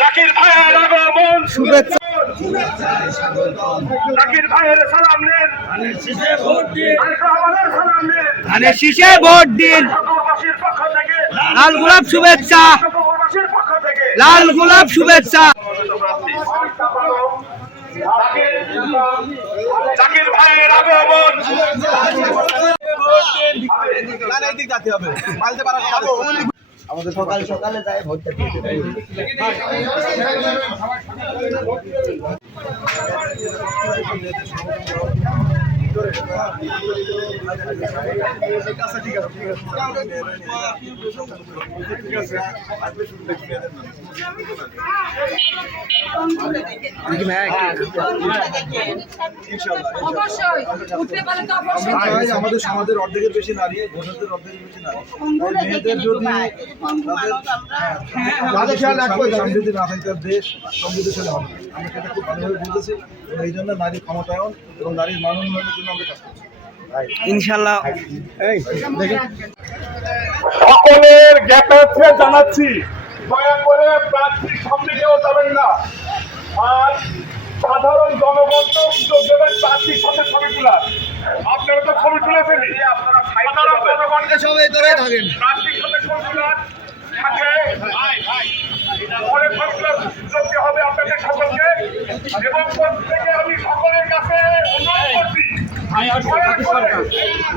জাকির ভাইয়ের আগমন শুভেচ্ছা। জাকির ভাইয়ের সালাম নেন, সালাম নেন, ধানের শীষে ভোট দিন। সকলবাসীর পক্ষ থেকে, লাল গোলাপ শুভেচ্ছা, সকলবাসীর পক্ষ থেকে লাল গোলাপ শুভেচ্ছা। জাকির ভাইয়ের আগমন আমাদের সকালে সকালে যাই ভোটটা দিতে আমাদের সমাজের অর্ধেকের বেশি নারী, ভোটারদের অর্ধেকের বেশি নারী। মেয়েদের যদি তাদের খেয়াল রাখবো, সমৃদ্ধি না থাকে দেশ সমৃদ্ধিশালী হবে। আমরা সেটা খুব ভালোভাবে বুঝেছি। এই জন্য নারী ক্ষমতায়ন এবং নারীর মান উন্নয়নের জন্য আমরা কাজ করছি ইনশাল্লাহ। সকলের জ্ঞাতার্থে জানাচ্ছি, দয়া করে প্রার্থীর সামনে কেউ যাবেন না। আর সাধারণ জনগণকে সুযোগ দেবেন প্রার্থীর সাথে ছবি তোলার। আপনারা তো ছবি তুলেছেন, সাধারণ জনগণকে সবাই ধরে থাকেন প্রার্থীর সাথে ছবি তোলার সাথে পরে ছবি তোলার সুযোগ দেওয়া হবে আপনাদের সকলকে। এবং প্রত্যেকে আমি সকলের কাছে অনুরোধ করছি,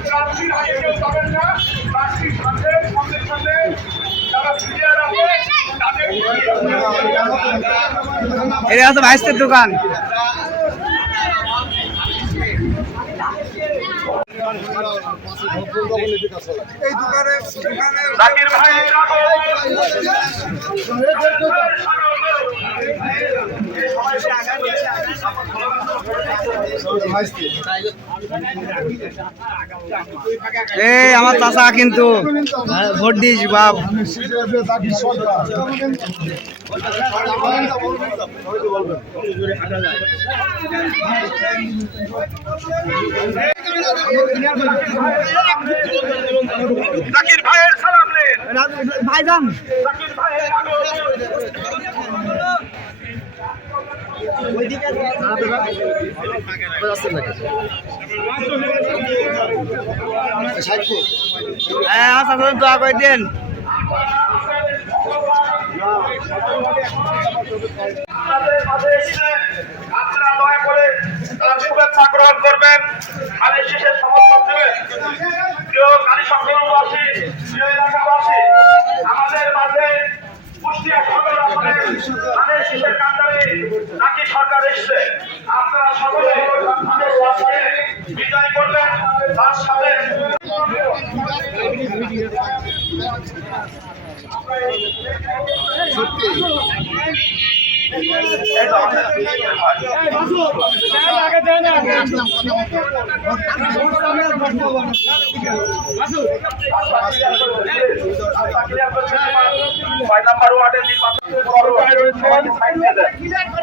প্রার্থীর আগে কেউ যাবেন না। প্রার্থীর সাথে সামনে সামনে যারা সিনিয়র আছে তাদের এটা হচ্ছে ভাইস্তের দোকান। এই দোকানে জাকির ভাইয়ের আগমন এই আমার চাচা কিন্তু ভোট দিস বাপ। জাকির ভাইয়ের সালাম নেন, ভাইজান জাকির ভাইয়ের আগমন হ্যাঁ আমার চাচা দোয়া করে দেন। আপনাদের মাঝে এসে আপনারা দয়া করে তার শুভেচ্ছা গ্রহণ করবেন, ধানের শীষের সমর্থন দেবেন। প্রিয় কালী সংগ্রামবাসী, প্রিয় এলাকাবাসী, আমাদের মাঝে কুষ্টিয়া সদর আসনে ধানের শীষের কান্ডারি জাকির সরকার এসছে। আপনারা সকলে ধানের সাথে বিজয় করবেন। তার সাথে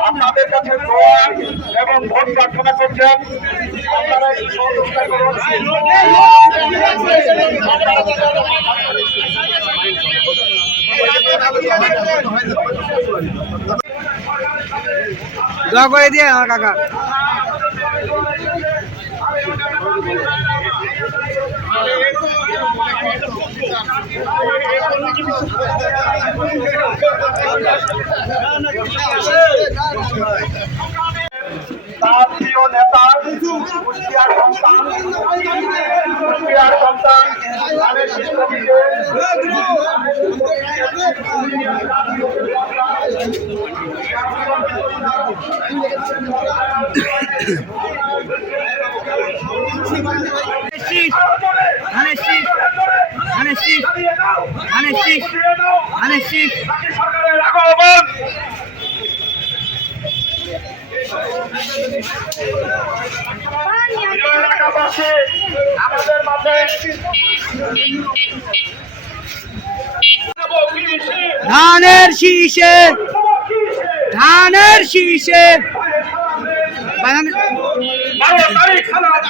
আপনাদের কাছে দোয়া এবং ভোট প্রার্থনা করছেন। আপনারা একটু সহযোগিতা করুন। দোয়া করে দিয়ে আমার কাকা। তার প্রিয় নেতা কুষ্টিয়ার সন্তান ধানের শীষ কমিটি সরকারের আগমন আমাদের মাঝে ধানের শীষে, ধানের শীষে। 12 তারিখ খালাদ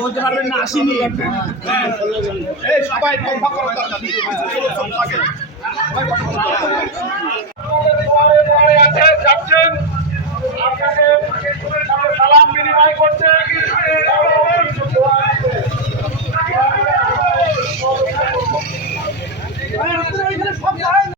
বলতে পারবেন না আসিনি এই সবাই কম্পা করার দরকার